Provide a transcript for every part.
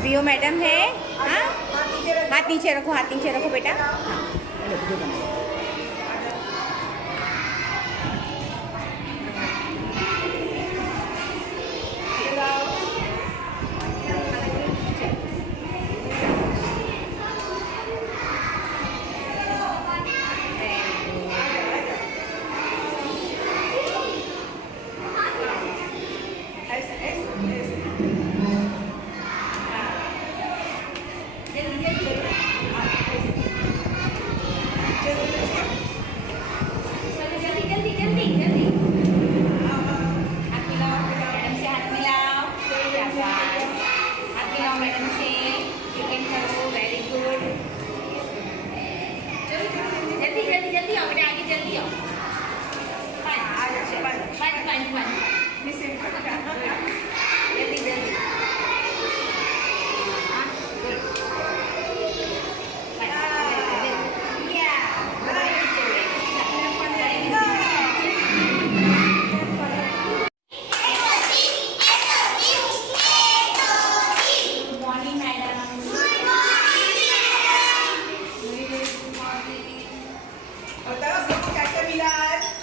अभी वो मैडम है। हाँ, हाथ नीचे रखो, हाथ नीचे रखो बेटा। हाँ, लो वीडियो बनाओ। मैडम से चिकन करो, वेरी गुड। जल्दी जल्दी जल्दी आओ बेटा, आगे जल्दी आओ। जल्दी जल्दी।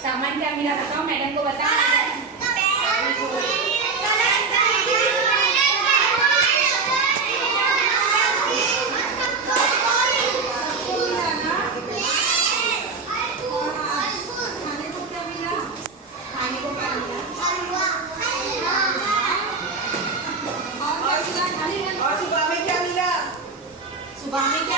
सामान क्या मिला बताओ, मैडम को बताओ। सुबह में क्या